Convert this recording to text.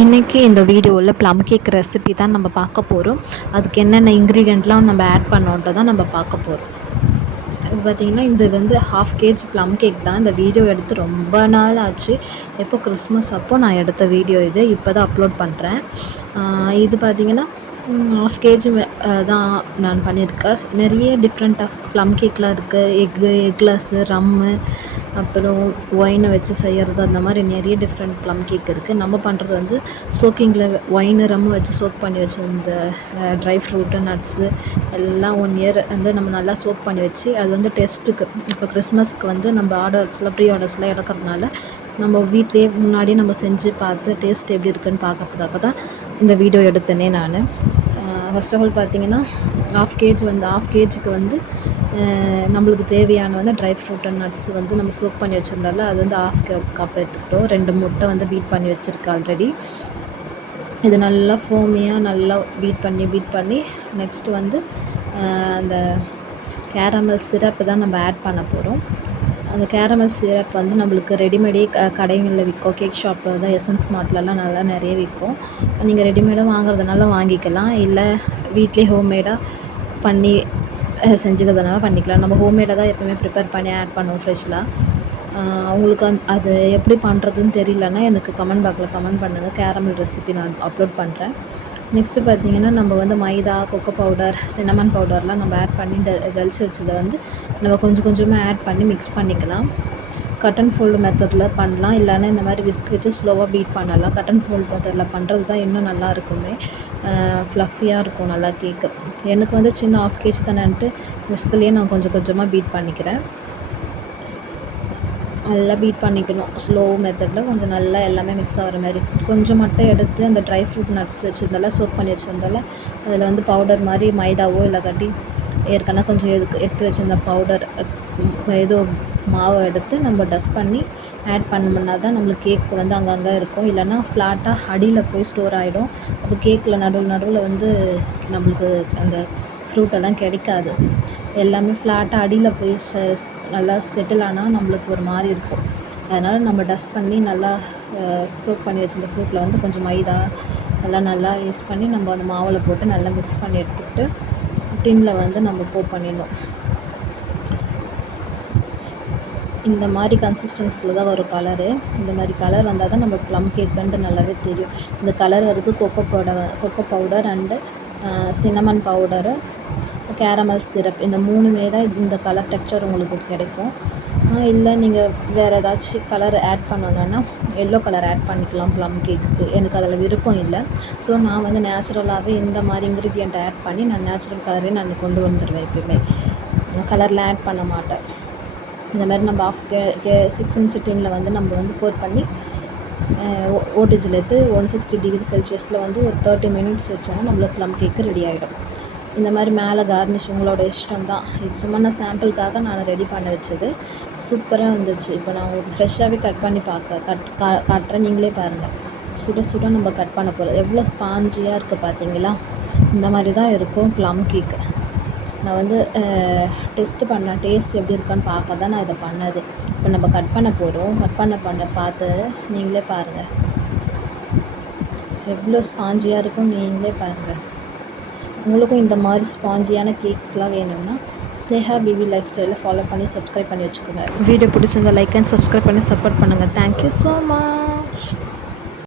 இன்றைக்கி இந்த வீடியோவில் ப்ளம் கேக் ரெசிபி தான் நம்ம பார்க்க போகிறோம். அதுக்கு என்னென்ன இன்க்ரீடியண்ட்லாம் நம்ம ஆட் பண்ணோன்ட்டு தான் நம்ம பார்க்க போகிறோம். இது பார்த்திங்கன்னா இது வந்து 1/2 kg ப்ளம் கேக் தான். இந்த வீடியோ எடுத்து ரொம்ப நாள் ஆச்சு. எப்போ கிறிஸ்மஸ் அப்போது நான் எடுத்த வீடியோ இது. இப்போ தான் அப்லோட் பண்ணுறேன். இது பார்த்திங்கன்னா 1/2 kg தான் நான் பண்ணியிருக்கேன். நிறைய டிஃப்ரெண்ட் ஆஃப் ப்ளம் கேக்லாம் இருக்குது. எக்லெஸ்ஸு, ரம்மு, அப்புறம் ஒயினை வச்சு செய்கிறது, அந்த மாதிரி நிறைய டிஃப்ரெண்ட் ப்ளம் கேக் இருக்குது. நம்ம பண்ணுறது வந்து சோக்கிங்கில் ஒயினு ரம்மு வச்சு சோக் பண்ணி வச்சு இந்த ட்ரை ஃப்ரூட்டு நட்ஸு எல்லாம் 1 இயர் வந்து நம்ம நல்லா சோக் பண்ணி வச்சு அது வந்து டெஸ்ட்டுக்கு இப்போ கிறிஸ்மஸ்க்கு வந்து நம்ம ப்ரீ ஆர்டர்ஸ்லாம் எடுக்கிறதுனால நம்ம வீட்லேயே முன்னாடியே நம்ம செஞ்சு பார்த்து டேஸ்ட் எப்படி இருக்குதுன்னு பார்க்கறதுக்காக தான் இந்த வீடியோ எடுத்தேனே நான். ஃபஸ்ட் ஆஃப் ஆல் பார்த்திங்கன்னா 1/2 kgக்கு வந்து நம்மளுக்கு தேவையான வந்து ட்ரை ஃப்ரூட் அண்ட் நட்ஸ் வந்து நம்ம சோக் பண்ணி வச்சுருந்தால அது வந்து 1/2 கப் எடுத்துக்கிட்டோம். 2 முட்டை வந்து பீட் பண்ணி வச்சுருக்கேன் ஆல்ரெடி. இது நல்லா ஃபோமியாக நல்லா பீட் பண்ணி நெக்ஸ்ட்டு வந்து அந்த கேரமல் சிரப்பு தான் நம்ம ஆட் பண்ண போகிறோம். அந்த கேரமல் சிரப் வந்து நம்மளுக்கு ரெடிமேடே கடைகளில் விற்கும். கேக் ஷாப்பில் தான் எசன்ஸ் மார்ட்லலாம் நல்லா நிறைய விற்கும். நீங்கள் ரெடிமேடாக வாங்குறதுனால வாங்கிக்கலாம், இல்லை வீட்லேயே ஹோம்மேடாக பண்ணி செஞ்சுக்கிறதுனால பண்ணிக்கலாம். நம்ம ஹோம்மேடாக தான் எப்போவுமே ப்ரிப்பேர் பண்ணி ஆட் பண்ணுவோம் ஃப்ரெஷ்ஷாக. உங்களுக்கு அது எப்படி பண்ணுறதுன்னு தெரியலன்னா எனக்கு கமெண்ட் பாக்ஸில் கமெண்ட் பண்ணுங்கள். கேரமல் ரெசிபி நான் அப்லோட் பண்ணுறேன். நெக்ஸ்ட்டு பார்த்திங்கன்னா நம்ம வந்து மைதா, கொக்கோ பவுடர், சின்னமன் பவுடர்லாம் நம்ம ஆட் பண்ணி ஜலிச்சு வச்சதை வந்து நம்ம கொஞ்சம் கொஞ்சமாக ஆட் பண்ணி மிக்ஸ் பண்ணிக்கலாம். கட் அண்ட் ஃபோல்டு மெத்தடில் பண்ணலாம், இல்லைன்னா இந்த மாதிரி விஸ்க் வச்சு ஸ்லோவாக பீட் பண்ணலாம். கட் அண்ட் ஃபோல்டு மெத்தடில் பண்ணுறது தான் இன்னும் நல்லா இருக்குமே, ஃப்ளஃபியாக இருக்கும் நல்லா கேக்கு. எனக்கு வந்து சின்ன 1/2 kg தானேன்ட்டு விஸ்க்லேயே நான் கொஞ்சம் கொஞ்சமாக பீட் பண்ணிக்கிறேன். நல்லா பீட் பண்ணிக்கணும். ஸ்லோ மெத்தடில் கொஞ்சம் நல்லா எல்லாமே மிக்ஸ் ஆகிற மாதிரி கொஞ்சம் மட்டும் எடுத்து அந்த ட்ரை ஃப்ரூட் நட்ஸ் வச்சுருந்தால சோக் பண்ணி வச்சுருந்தால அதில் வந்து பவுடர் மாதிரி மைதாவோ இல்லாட்டி ஏற்கனவே கொஞ்சம் எடுத்து வச்சுருந்த பவுடர் ஏதோ மாவை எடுத்து நம்ம டஸ்ட் பண்ணி ஆட் பண்ணோம்னா தான் நம்மளுக்கு கேக் வந்து அங்கங்கே இருக்கும். இல்லைன்னா ஃப்ளாட்டாக அடியில் போய் ஸ்டோர் ஆகிடும். அப்போ கேக்கில் நடுவில் வந்து நம்மளுக்கு அந்த ஃப்ரூட்டெல்லாம் கிடைக்காது. எல்லாமே ஃப்ளாட்டாக அடியில் போய் நல்லா செட்டில் ஆனால் நம்மளுக்கு ஒரு மாதிரி இருக்கும். அதனால் நம்ம டஸ்ட் பண்ணி நல்லா சோக் பண்ணி வச்சுருந்த ஃப்ரூட்டில் வந்து கொஞ்சம் மைதா நல்லா யூஸ் பண்ணி நம்ம அந்த மாவில் போட்டு நல்லா மிக்ஸ் பண்ணி எடுத்துக்கிட்டு டின்னில் வந்து நம்ம பண்ணிடணும். இந்த மாதிரி கன்சிஸ்டன்சியில் தான் வரும் கலரு. இந்த மாதிரி கலர் வந்தால் தான் நம்ம ப்ளம் கேக்குன்ட்டு நல்லாவே தெரியும். இந்த கலர் வரது cocoa powder and cinnamon powder, caramel syrup, இந்த 3மே தான் இந்த கலர் டெக்ஸ்சர் உங்களுக்கு கிடைக்கும். இல்லை நீங்கள் வேறு ஏதாச்சும் கலர் ஆட் பண்ணணுன்னா எல்லோ கலர் ஆட் பண்ணிக்கலாம் ப்ளம் கேக்குக்கு. எனக்கு அதில் விருப்பம் இல்லை. ஸோ நான் வந்து நேச்சுரலாகவே இந்த மாதிரி இன்க்ரீடியண்ட் ஆட் பண்ணி நான் நேச்சுரல் கலரே நான் கொண்டு வந்துடுவேன். எப்பயுமே கலரில் ஆட் பண்ண மாட்டேன். இந்த மாதிரி நம்ம 6 inch டின்னில் வந்து நம்ம வந்து போர் பண்ணி ஓடிஜில் எடுத்து 160 டிகிரி செல்சியஸில் வந்து ஒரு 30 minutes வச்சோன்னா நம்மளுக்கு ப்ளம் கேக்கு ரெடி ஆகிடும். இந்த மாதிரி மேலே கார்னிஷ் உங்களோட இஷ்டம் தான். இது சும்மா நான் சாம்பிளுக்காக நான் ரெடி பண்ண வச்சது. சூப்பராக வந்துச்சு. இப்போ நான் உங்களுக்கு ஃப்ரெஷ்ஷாகவே கட் பண்ணி காட்டுறேன். நீங்களே பாருங்கள். சுட நம்ம கட் பண்ண போகிறோம். எவ்வளோ ஸ்பாஞ்சியாக இருக்குது பார்த்தீங்களா? இந்த மாதிரி தான் இருக்கும் ப்ளம் கேக்கு. நான் வந்து டெஸ்ட் பண்ணேன், டேஸ்ட் எப்படி இருக்கான்னு பார்க்க தான் நான் இதை பண்ணது. இப்போ நம்ம கட் பண்ண போகிறோம். கட் பண்ண பார்த்து நீங்களே பாருங்கள் எவ்வளோ ஸ்பாஞ்சியாக இருக்கும். நீங்களே பாருங்கள். உங்களுக்கும் இந்த மாதிரி ஸ்பாஞ்சியான கேக்ஸ்லாம் வேணும்னா ஸ்னேஹா பேபி லைஃப் ஸ்டைலில் ஃபாலோ பண்ணி சப்ஸ்கிரைப் பண்ணி வச்சுக்கோங்க. வீடியோ பிடிச்சிருந்தா லைக் அண்ட் சப்ஸ்கிரைப் பண்ணி சப்போர்ட் பண்ணுங்கள். Thank you so much.